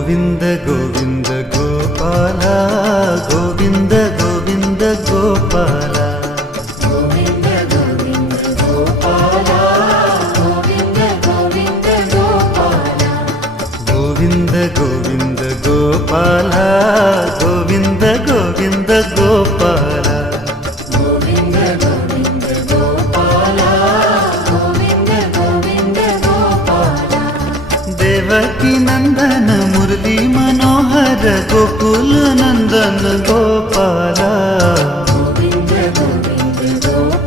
Govind Govind Gopal Govind Govind Gopal Govind Govind Gopal Govind Govind Gopal Govind Govind Gopal Govind Govind Gopal Govind Govind Gopal Govind Govind Gopal Devaki Nandan Murli Manohar Gokul Nandan Gopal Govind Govind Gopal